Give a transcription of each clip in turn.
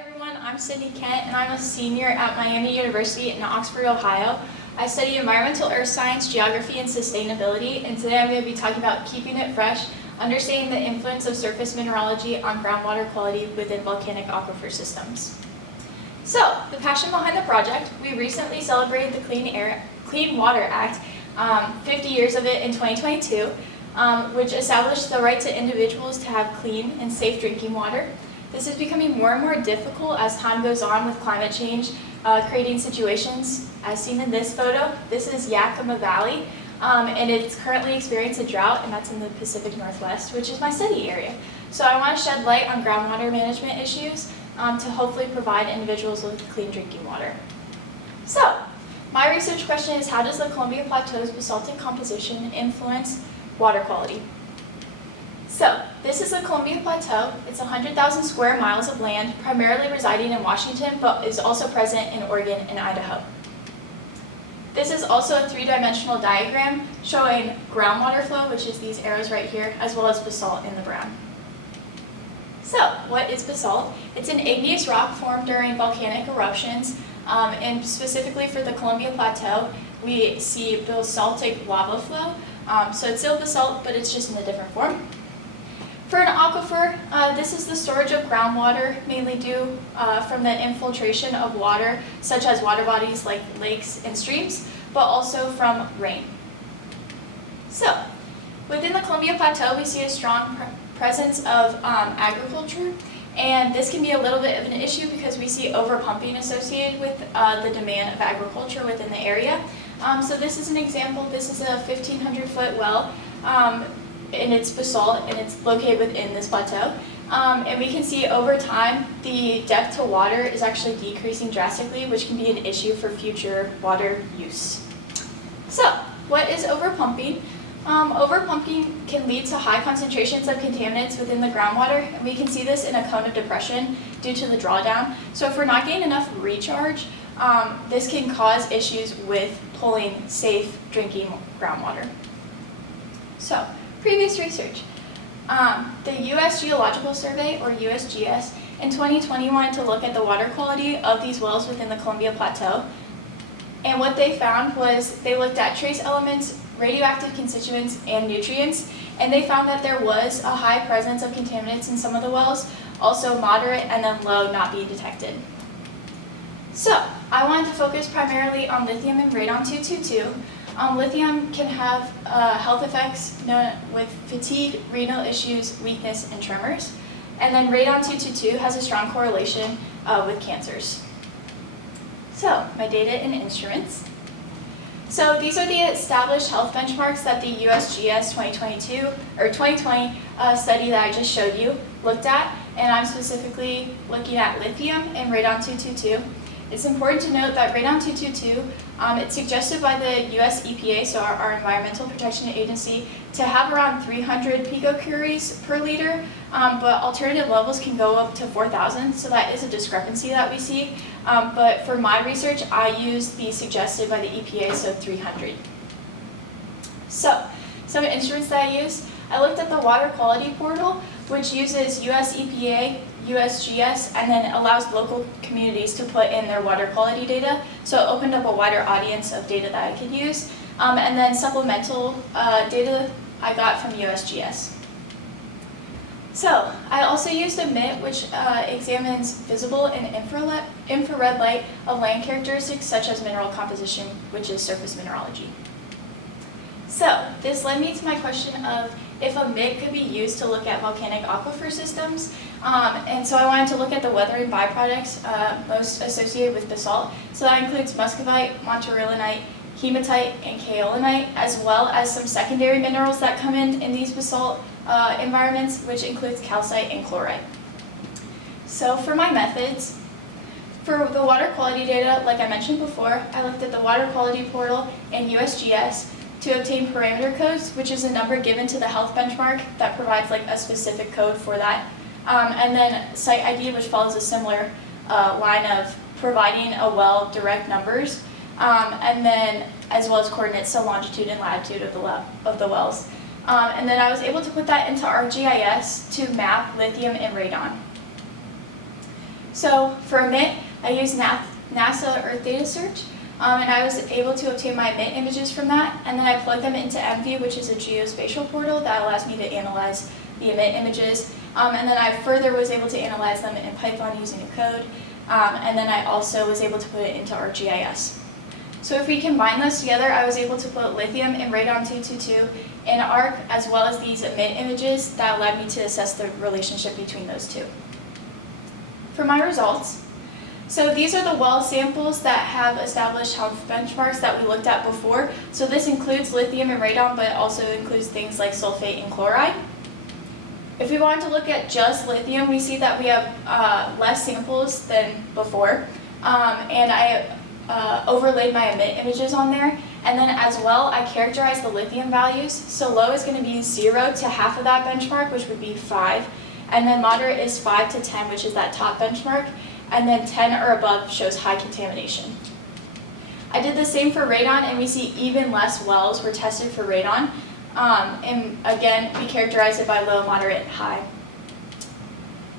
everyone, I'm Sydney Kent and I'm a senior at Miami University in Oxford, Ohio. I study environmental earth science, geography, and sustainability, and today I'm going to be talking about keeping it fresh, understanding the influence of surface mineralogy on groundwater quality within volcanic aquifer systems. So, the passion behind the project, we recently celebrated the Clean Water Act, 50 years of it in 2022, which established the right to individuals to have clean and safe drinking water. This is becoming more and more difficult as time goes on with climate change, creating situations as seen in this photo. This is Yakima Valley, and it's currently experiencing a drought, and that's in the Pacific Northwest, which is my study area. So I want to shed light on groundwater management issues to hopefully provide individuals with clean drinking water. So, my research question is, how does the Columbia Plateau's basaltic composition influence water quality? So, this is the Columbia Plateau. It's 100,000 square miles of land, primarily residing in Washington, but is also present in Oregon and Idaho. This is also a three-dimensional diagram showing groundwater flow, which is these arrows right here, as well as basalt in the brown. So, what is basalt? It's an igneous rock formed during volcanic eruptions, and specifically for the Columbia Plateau, we see basaltic lava flow. So it's still basalt, but it's just in a different form. For an aquifer, this is the storage of groundwater, mainly due from the infiltration of water, such as water bodies like lakes and streams, but also from rain. So, within the Columbia Plateau, we see a strong presence of agriculture, and this can be a little bit of an issue because we see overpumping associated with the demand of agriculture within the area. So this is an example. This is a 1,500-foot well, and it's basalt, and it's located within this plateau. And we can see over time, the depth to water is actually decreasing drastically, which can be an issue for future water use. So, what is overpumping? Overpumping can lead to high concentrations of contaminants within the groundwater, and we can see this in a cone of depression due to the drawdown. So if we're not getting enough recharge, this can cause issues with pulling safe drinking groundwater. So, previous research. The U.S. Geological Survey, or USGS, in 2020 wanted to look at the water quality of these wells within the Columbia Plateau. And what they found was they looked at trace elements, radioactive constituents, and nutrients, and they found that there was a high presence of contaminants in some of the wells, also moderate and then low not being detected. So, I wanted to focus primarily on lithium and radon-222. Lithium can have health effects with fatigue, renal issues, weakness, and tremors. And then radon-222 has a strong correlation with cancers. So, my data and instruments. So these are the established health benchmarks that the USGS 2020 study that I just showed you looked at, and I'm specifically looking at lithium and radon-222. It's important to note that radon-222, it's suggested by the US EPA, so our Environmental Protection Agency, to have around 300 picocuries per liter, but alternative levels can go up to 4,000, so that is a discrepancy that we see. But for my research, I used the suggested by the EPA, so 300. So, some instruments that I used, I looked at the Water Quality Portal, which uses US EPA, USGS, and then allows local communities to put in their water quality data. So it opened up a wider audience of data that I could use. And then supplemental data I got from USGS. So I also used a MIT, which examines visible and infrared light of land characteristics such as mineral composition, which is surface mineralogy. So this led me to my question of if a MIT could be used to look at volcanic aquifer systems. And so I wanted to look at the weathering byproducts most associated with basalt. So that includes muscovite, monterillonite, hematite, and kaolinite, as well as some secondary minerals that come in these basalt environments, which includes calcite and chlorite. So for my methods, for the water quality data, like I mentioned before, I looked at the Water Quality Portal and USGS to obtain parameter codes, which is a number given to the health benchmark that provides like a specific code for that. And then site ID, which follows a similar line of providing a well direct numbers, and then as well as coordinates, so longitude and latitude of the wells. And then I was able to put that into ArcGIS to map lithium and radon. So for emit, I used NASA Earth Data Search, and I was able to obtain my emit images from that, and then I plugged them into MV, which is a geospatial portal that allows me to analyze the emit images, and then I further was able to analyze them in Python using a code, and then I also was able to put it into ArcGIS. So if we combine those together, I was able to put lithium and radon-222 in ARC, as well as these emit images that allowed me to assess the relationship between those two. For my results, so these are the well samples that have established health benchmarks that we looked at before. So this includes lithium and radon, but it also includes things like sulfate and chloride. If we wanted to look at just lithium, we see that we have less samples than before, and I overlaid my emit images on there, and then as well I characterized the lithium values. So low is going to be 0 to half of that benchmark, which would be 5, and then moderate is 5 to 10, which is that top benchmark, and then 10 or above shows high contamination. I did the same for radon, and we see even less wells were tested for radon, and again we characterized it by low, moderate, high.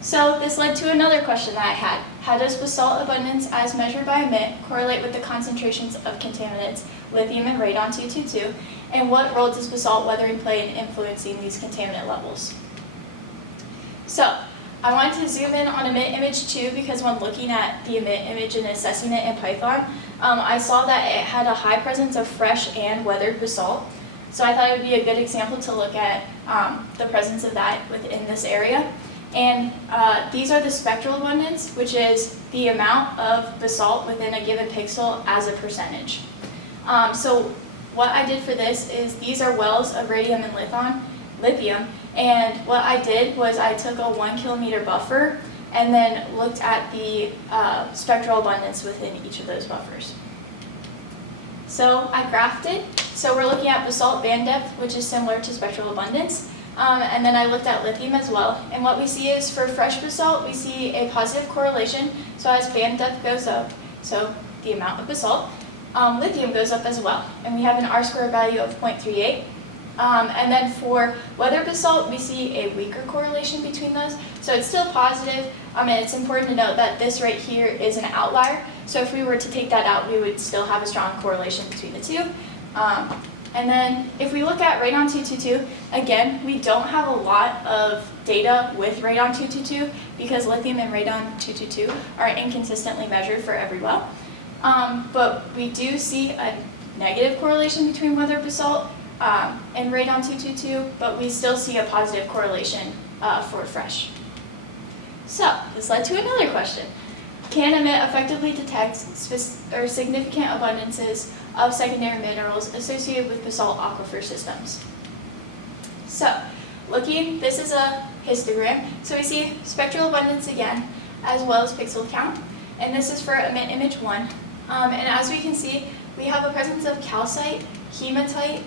So this led to another question that I had. How does basalt abundance as measured by emit correlate with the concentrations of contaminants, lithium and radon-222, and what role does basalt weathering play in influencing these contaminant levels? So I wanted to zoom in on emit image 2 because when looking at the emit image and assessing it in Python, I saw that it had a high presence of fresh and weathered basalt. So I thought it would be a good example to look at the presence of that within this area. And these are the spectral abundance, which is the amount of basalt within a given pixel as a percentage. So what I did for this is these are wells of radium and lithium, and what I did was I took a 1 kilometer buffer and then looked at the spectral abundance within each of those buffers. So I graphed it. So we're looking at basalt band depth, which is similar to spectral abundance. And then I looked at lithium as well. And what we see is for fresh basalt, we see a positive correlation. So as band depth goes up, so the amount of basalt, lithium goes up as well. And we have an R-squared value of 0.38. And then for weathered basalt, we see a weaker correlation between those. So it's still positive. And it's important to note that this right here is an outlier. So if we were to take that out, we would still have a strong correlation between the two. And then if we look at radon-222, again, we don't have a lot of data with radon-222 because lithium and radon-222 are inconsistently measured for every well. But we do see a negative correlation between weathered basalt and radon-222, but we still see a positive correlation for fresh. So this led to another question. Can emit effectively detect significant abundances of secondary minerals associated with basalt aquifer systems? So, this is a histogram. So we see spectral abundance again, as well as pixel count, and this is for emit image 1. And as we can see, we have a presence of calcite, hematite,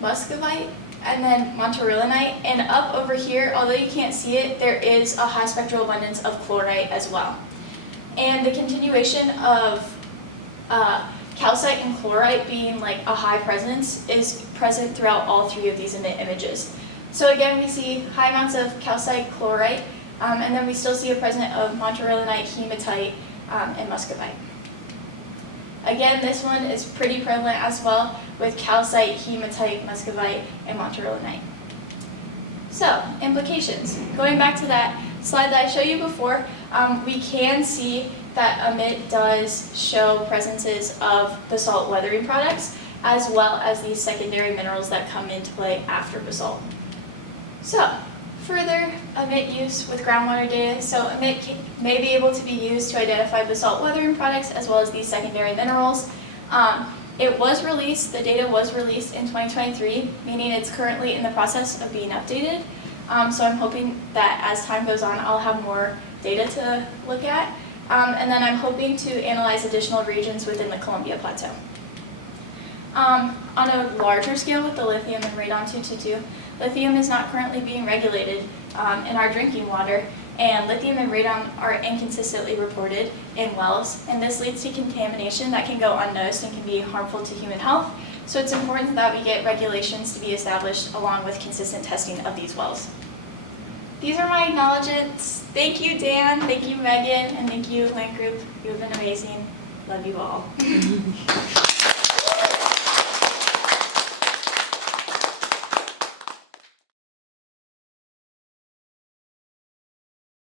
muscovite, and then monterillonite, and up over here, although you can't see it, there is a high spectral abundance of chlorite as well. And the continuation of calcite and chlorite being like a high presence is present throughout all three of these emit images. So again, we see high amounts of calcite, chlorite, and then we still see a presence of monterillonite, hematite, and muscovite. Again, this one is pretty prevalent as well with calcite, hematite, muscovite, and monterillonite. So, implications. Going back to that slide that I showed you before, we can see that emit does show presences of basalt weathering products, as well as these secondary minerals that come into play after basalt. So, further emit use with groundwater data. So emit may be able to be used to identify basalt weathering products as well as these secondary minerals. It was released, the data was released in 2023, meaning it's currently in the process of being updated. So I'm hoping that as time goes on, I'll have more data to look at. And then I'm hoping to analyze additional regions within the Columbia Plateau. On a larger scale with the lithium and radon-222, lithium is not currently being regulated in our drinking water, and lithium and radon are inconsistently reported in wells, and this leads to contamination that can go unnoticed and can be harmful to human health. So it's important that we get regulations to be established along with consistent testing of these wells. these are my acknowledgements. Thank you, Dan. Thank you, Megan. And thank you, Land Group. You have been amazing. Love you all.